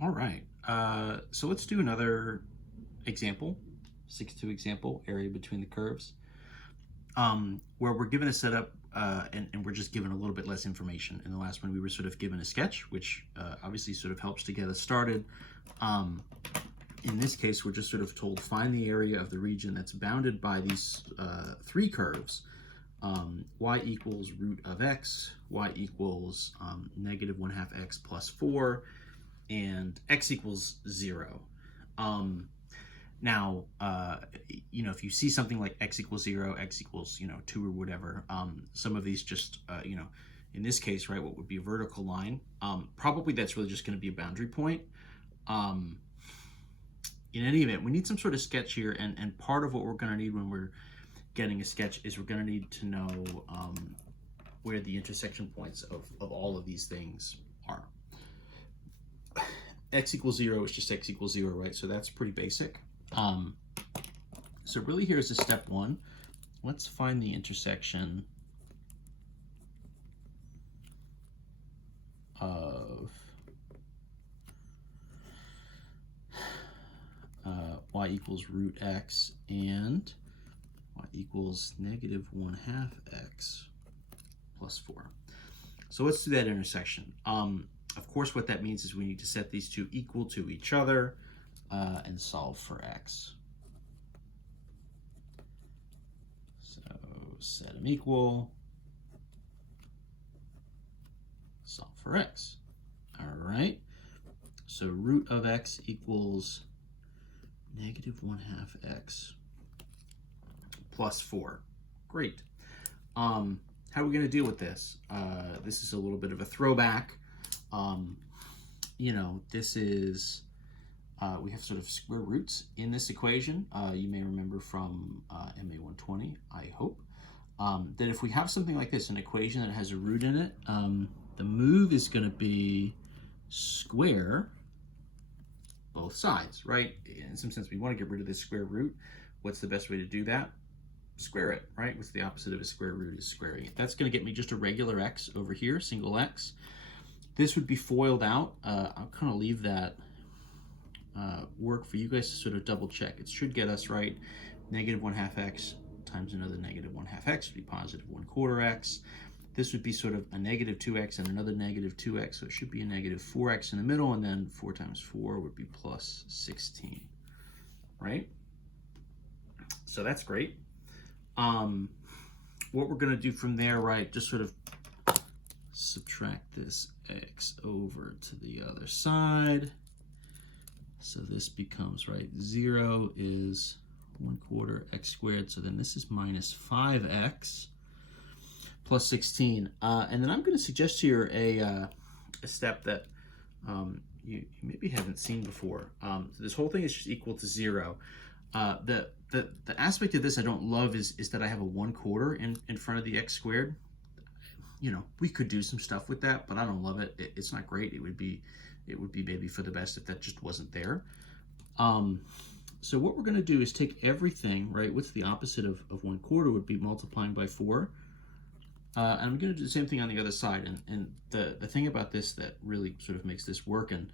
All right. So let's do another example, 6-2 example, area between the curves, where we're given a setup and we're just given a little bit less information. In the last one, we were sort of given a sketch, which obviously sort of helps to get us started. Um, in this case, we're just sort of told find the area of the region that's bounded by these three curves. Y equals root of x, y equals -1/2 x plus 4, and x equals 0. Um, Now, if you see something like x equals 0, x equals, 2 or whatever, some of these just, in this case, right, what would be a vertical line, probably that's really just going to be a boundary point. Um, in any event, we need some sort of sketch here, and part of what we're going to need when we're getting a sketch is we're going to need to know where the intersection points of all of these things are. X equals 0 is just x equals 0, right? So that's pretty basic. So really here's a step one. Let's find the intersection of y equals root x and y equals -1/2 x plus 4. So let's do that intersection. Of course, what that means is we need to set these two equal to each other and solve for x. So set them equal, solve for x. All right. So root of x equals -1/2 x plus 4. Great. How are we going to deal with this? This is a little bit of a throwback. This is, we have sort of square roots in this equation. You may remember from MA 120, I hope, that if we have something like this, an equation that has a root in it, the move is going to be square both sides, right? In some sense, we want to get rid of this square root. What's the best way to do that? Square it, right? What's the opposite of a square root is squaring it. That's going to get me just a regular x over here, single x. This would be FOILed out. I'll kind of leave that work for you guys to sort of double check. It should get us right. -1/2 x times another -1/2 x would be +1/4 x. This would be sort of a -2x and another -2x, so it should be a -4x in the middle, and then 4 times 4 would be +16, right? So that's great. What we're going to do from there, right, just sort of subtract this x over to the other side. So this becomes, right, 0 is 1/4 x squared, so then this is -5x plus 16. And then I'm going to suggest here a step that you maybe haven't seen before. So this whole thing is just equal to 0. The aspect of this I don't love is that I have a 1/4 in front of the x squared. We could do some stuff with that, but I don't love it. It's not great. It would be maybe for the best if that just wasn't there. So what we're going to do is take everything, right? What's the opposite of 1/4 would be multiplying by 4. And I'm going to do the same thing on the other side. And the thing about this that really sort of makes this work and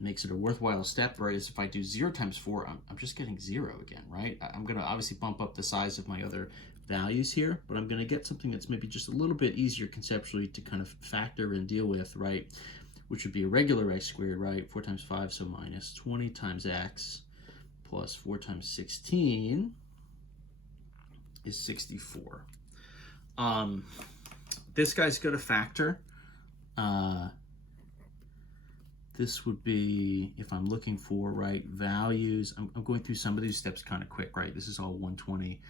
makes it a worthwhile step, right, is if I do 0 times 4, I'm just getting 0 again, right? I'm going to obviously bump up the size of my other values here, but I'm going to get something that's maybe just a little bit easier conceptually to kind of factor and deal with, right, which would be a regular x squared, right? 4 times 5, so -20 times x plus 4 times 16 is 64. This guy's going to factor. This would be, if I'm looking for, right, values, I'm going through some of these steps kind of quick, right? This is all 120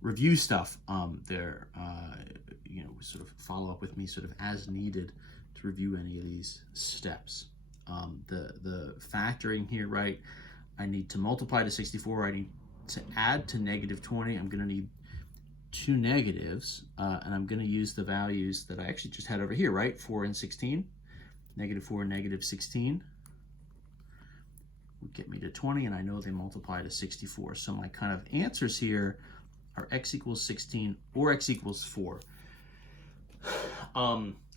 review stuff. Sort of follow up with me sort of as needed to review any of these steps. The factoring here, right, I need to multiply to 64. I need to add to -20. I'm going to need two negatives, and I'm going to use the values that I actually just had over here, right? 4 and 16. -4 and -16 would get me to 20, and I know they multiply to 64. So my kind of answers here are x equals 16 or x equals 4.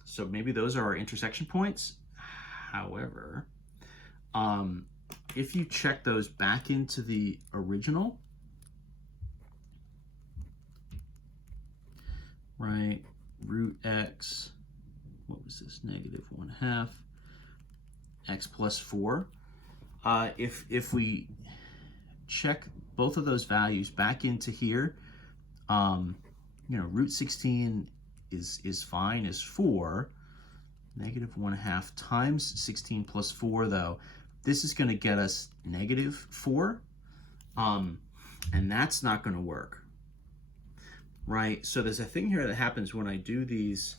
So maybe those are our intersection points. However, if you check those back into the original, right, root x, what was this, -1/2, x plus 4. If we check both of those values back into here, you know, root 16 is fine, is 4. -1/2 times 16 plus 4, though, this is going to get us -4, and that's not going to work, right? So there's a thing here that happens when I do these.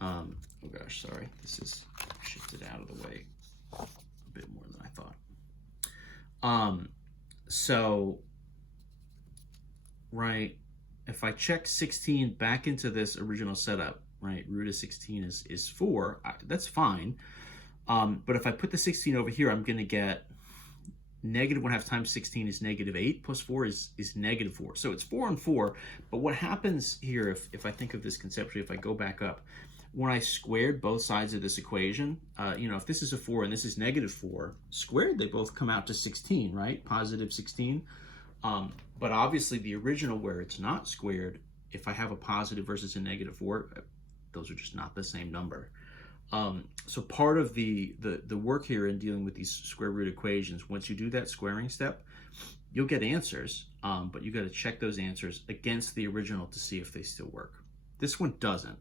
Oh gosh, sorry, this is shifted out of the way a bit more than I thought. So, right, if I check 16 back into this original setup, right, root of 16 is 4, that's fine. But if I put the 16 over here, I'm going to get -1/2 times 16 is -8, plus 4 is -4. So it's 4 and 4. But what happens here, if I think of this conceptually, if I go back up, when I squared both sides of this equation, you know, if this is a 4 and this is -4, squared, they both come out to 16, right? Positive 16. But obviously the original where it's not squared, if I have a positive versus a -4, those are just not the same number. So part of the work here in dealing with these square root equations, once you do that squaring step, you'll get answers, but you got to check those answers against the original to see if they still work. This one doesn't.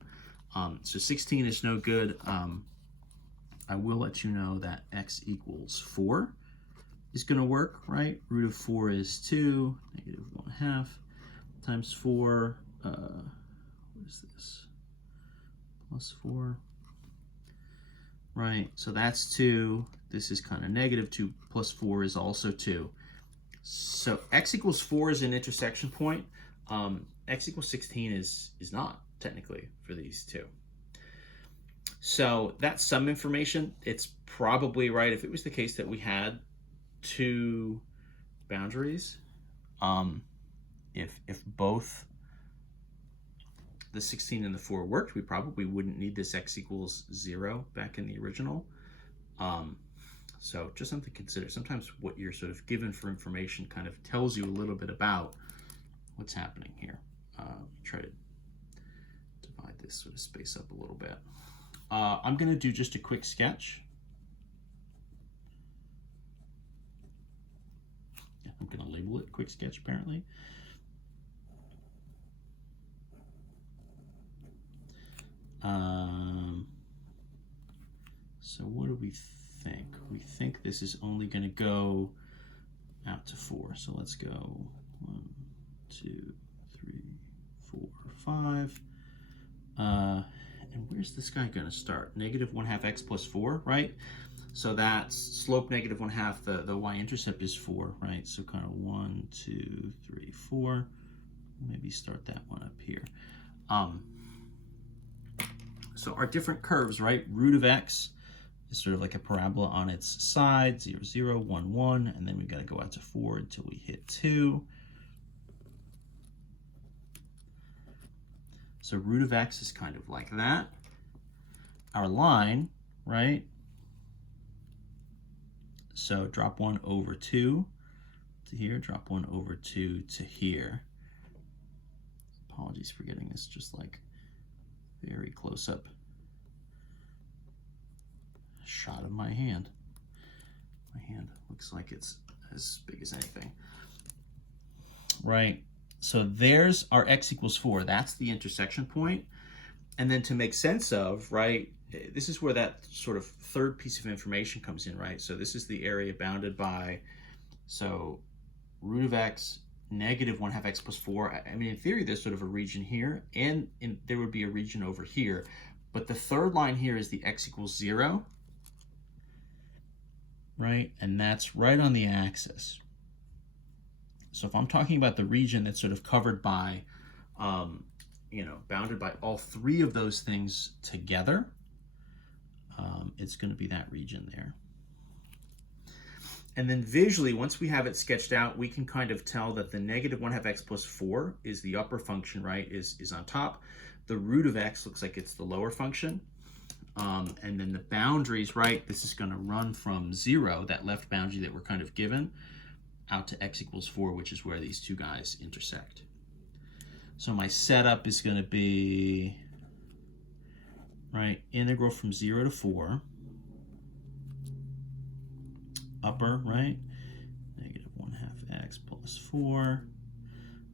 So 16 is no good. I will let you know that x equals 4 is going to work, right? Root of 4 is 2, -1/2 times 4, what is this? Plus 4. Right, so that's 2. This is kind of -2 plus 4 is also 2. So x equals 4 is an intersection point. X equals 16 is not, technically, for these two. So that's some information. It's probably right if it was the case that we had two boundaries. If both the 16 and the 4 worked, we probably wouldn't need this x equals 0 back in the original. So just something to consider. Sometimes what you're sort of given for information kind of tells you a little bit about what's happening here. Try to divide this sort of space up a little bit. I'm going to do just a quick sketch. I'm going to label it quick sketch, apparently. So what do we think? We think this is only going to go out to 4. So let's go 1, 2, 3, 4, 5. And where's this guy going to start? -1/2 x plus 4, right? So that's slope -1/2. The y-intercept is 4, right? So kind of 1, 2, 3, 4. Maybe start that one up here. So our different curves, right? Root of x is sort of like a parabola on its side, 0, 0, 1, 1, and then we've got to go out to 4 until we hit 2. So root of x is kind of like that. Our line, right? So drop 1 over 2 to here, drop 1 over 2 to here. Apologies for getting this just like very close up shot of my hand. My hand looks like it's as big as anything. Right, so there's our x equals 4. That's the intersection point. And then to make sense of, right, this is where that sort of third piece of information comes in, right? So this is the area bounded by, so root of x, -1/2 x plus 4. I mean, in theory, there's sort of a region here, and there would be a region over here. But the third line here is the x equals 0, right? And that's right on the axis. So if I'm talking about the region that's sort of covered by, you know, bounded by all three of those things together, it's going to be that region there. And then visually, once we have it sketched out, we can kind of tell that the -1/2 x plus 4 is the upper function, right, is on top. The root of x looks like it's the lower function. And then the boundaries, right, this is going to run from 0, that left boundary that we're kind of given, out to x equals 4, which is where these two guys intersect. So my setup is going to be, right, integral from 0 to 4, upper, right, negative 1/2 x plus 4,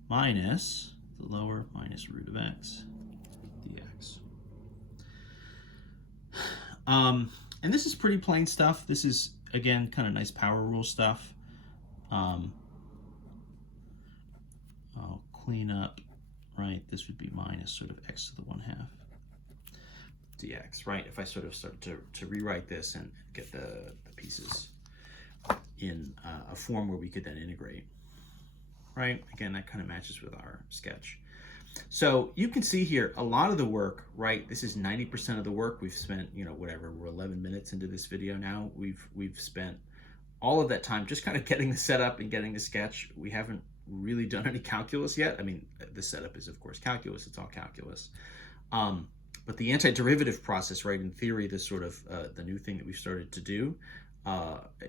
minus the lower, minus root of x dx. And this is pretty plain stuff. This is, again, kind of nice power rule stuff. I'll clean up, right? This would be minus sort of x to the 1/2 dx, right? If I sort of start to rewrite this and get the pieces in a form where we could then integrate, right? Again, that kind of matches with our sketch. So you can see here a lot of the work, right? This is 90% of the work. We've spent, you know, whatever, we're 11 minutes into this video now. We've spent all of that time just kind of getting the setup and getting the sketch. We haven't really done any calculus yet. I mean, the setup is, of course, calculus. It's all calculus. But the antiderivative process, right, in theory, this sort of the new thing that we've started to do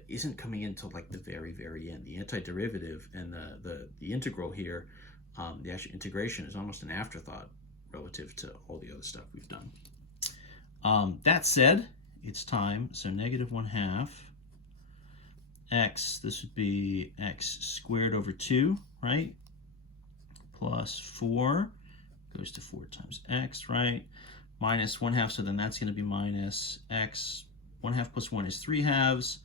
isn't coming in until like the very, very end. The antiderivative and the integral here, the actual integration, is almost an afterthought relative to all the other stuff we've done. That said, it's time. So negative 1/2 x, this would be x squared over 2, right? Plus 4 goes to 4 times x, right? Minus 1/2, so then that's going to be minus x. 1/2 plus 1 is 3/2.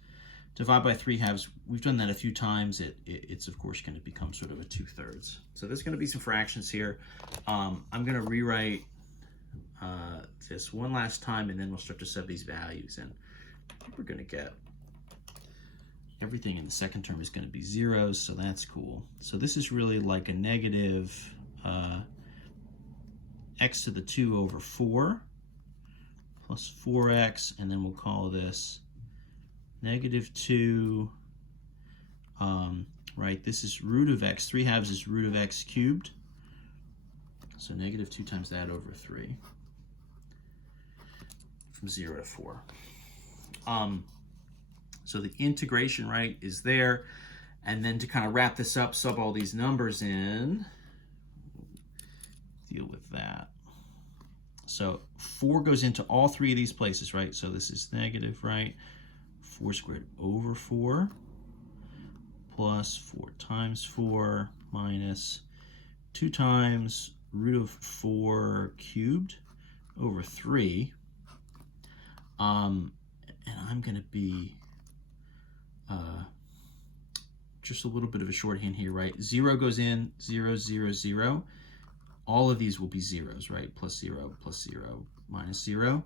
Divide by 3/2. We've done that a few times. It's of course going to become sort of a 2/3. So there's going to be some fractions here. I'm going to rewrite this one last time, and then we'll start to sub these values in. We're going to get everything in the second term is going to be zeros, so that's cool. So this is really like a negative x to the 2 over 4 plus 4x, and then we'll call this negative 2, right, this is root of x. 3/2 is root of x cubed. So negative 2 times that over 3 from 0 to 4. So the integration, right, is there. And then to kind of wrap this up, sub all these numbers in, deal with that. So 4 goes into all 3 of these places, right? So this is negative, right? 4 squared over 4 plus 4 times 4 minus 2 times root of 4 cubed over 3. And I'm going to be just a little bit of a shorthand here, right? 0 goes in, 0, 0, 0. All of these will be zeros, right? Plus 0, minus 0.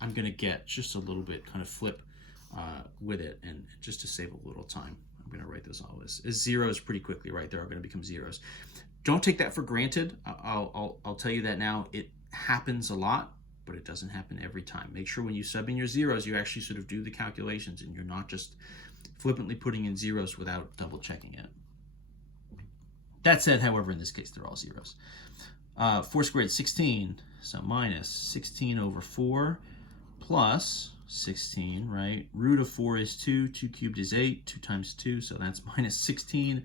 I'm going to get just a little bit kind of flip with it, and just to save a little time, I'm going to write this all as zeros pretty quickly, right? They're all going to become zeros. Don't take that for granted. I'll tell you that now. It happens a lot, but it doesn't happen every time. Make sure when you sub in your zeros, you actually sort of do the calculations, and you're not just flippantly putting in zeros without double checking it. That said, however, in this case, they're all zeros. 4 squared, 16, so minus 16 over 4 plus 16, right? Root of 4 is 2, 2 cubed is 8, 2 times 2, so that's minus 16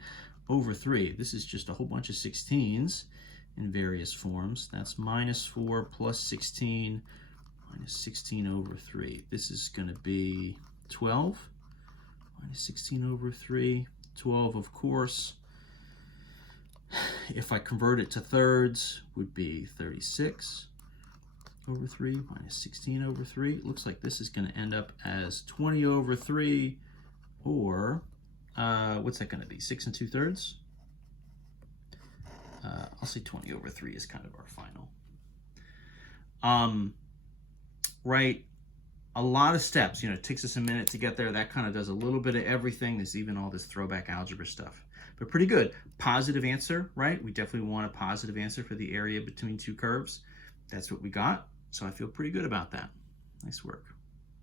over 3. This is just a whole bunch of 16s in various forms. That's minus 4 plus 16, minus 16 over 3. This is going to be 12, minus 16 over 3, 12, of course. If I convert it to thirds, would be 36 over 3 minus 16 over 3. It looks like this is going to end up as 20 over 3, or what's that going to be? 6 2/3? I'll say 20 over 3 is kind of our final. Right, a lot of steps. You know, it takes us a minute to get there. That kind of does a little bit of everything. There's even all this throwback algebra stuff. But pretty good. Positive answer, right? We definitely want a positive answer for the area between two curves. That's what we got. So I feel pretty good about that. Nice work.